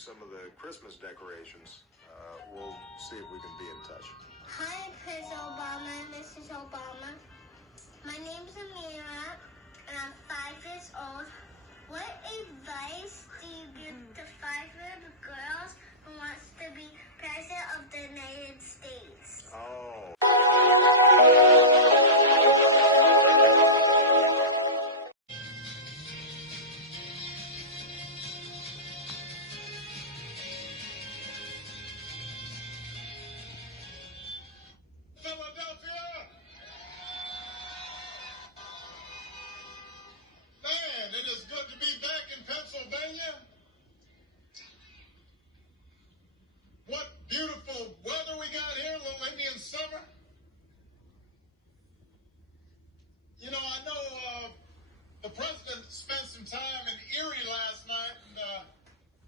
some of the Christmas decorations. We'll see if we can be in touch. Hi, Ms. Obama and Mrs. Obama. My name's Amira, and I'm 5 years old. What advice do you give to 5-year-old girls who wants to be president of the United States? Oh. Philadelphia! Man, it is good to be back in Pennsylvania. What beautiful weather we got here, a little Indian summer. You know, I know the president spent some time in Erie last night, and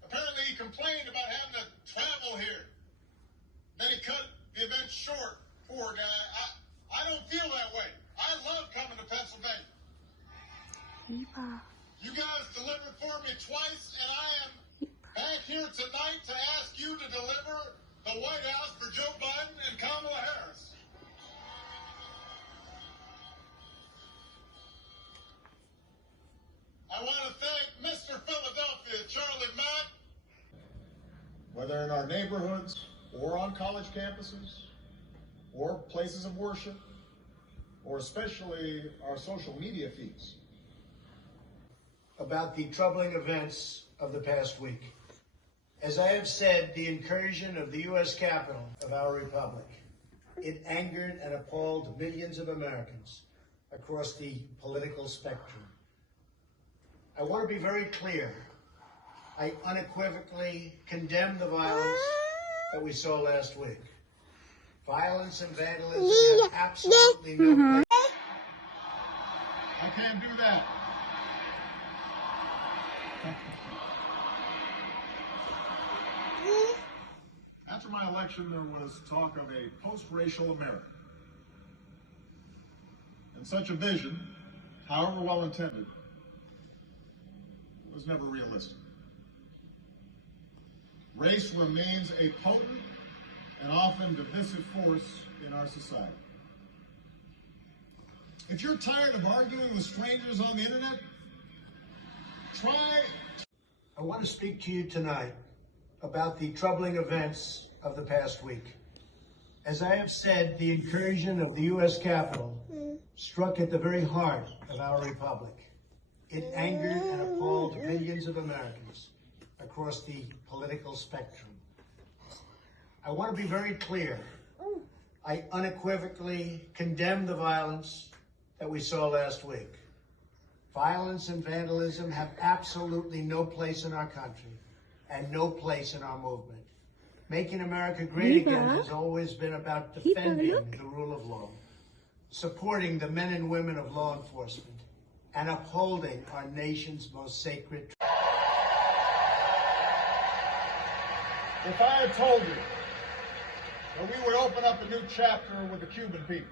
apparently he complained about having to travel here. Then he cut the event short. Poor guy. I don't feel that way. I love coming to Pennsylvania. You guys delivered for me twice, and I am back here tonight to ask you to deliver the White House for Joe Biden and Kamala Harris. I want to thank Mr. Philadelphia, Charlie Mack. Whether in our neighborhoods or on college campuses, or places of worship, or especially our social media feeds. About the troubling events of the past week. As I have said, the incursion of the U.S. Capitol of our republic, it angered and appalled millions of Americans across the political spectrum. I want to be very clear. I unequivocally condemn the violence that we saw last week. Violence and vandalism have absolutely no place. I can't do that. After my election, there was talk of a post-racial America. And such a vision, however well intended, was never realistic. Race remains a potent and often divisive force in our society. If you're tired of arguing with strangers on the internet, I want to speak to you tonight about the troubling events of the past week. As I have said, the incursion of the U.S. Capitol struck at the very heart of our republic. It angered and appalled millions of Americans across the political spectrum. I want to be very clear. I unequivocally condemn the violence that we saw last week. Violence and vandalism have absolutely no place in our country and no place in our movement. Making America great again has always been about defending the rule of law, supporting the men and women of law enforcement, and upholding our nation's most sacred. If I had told you that we would open up a new chapter with the Cuban people,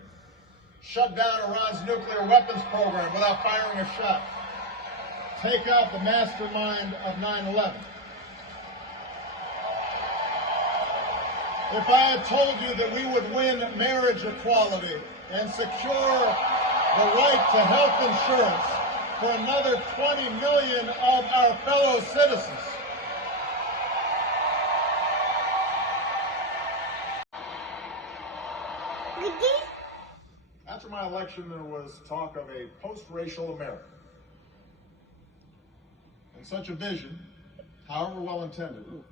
shut down Iran's nuclear weapons program without firing a shot, take out the mastermind of 9/11. If I had told you that we would win marriage equality and secure the right to health insurance for another 20 million of our fellow citizens. After my election, there was talk of a post-racial America. And such a vision, however well intended,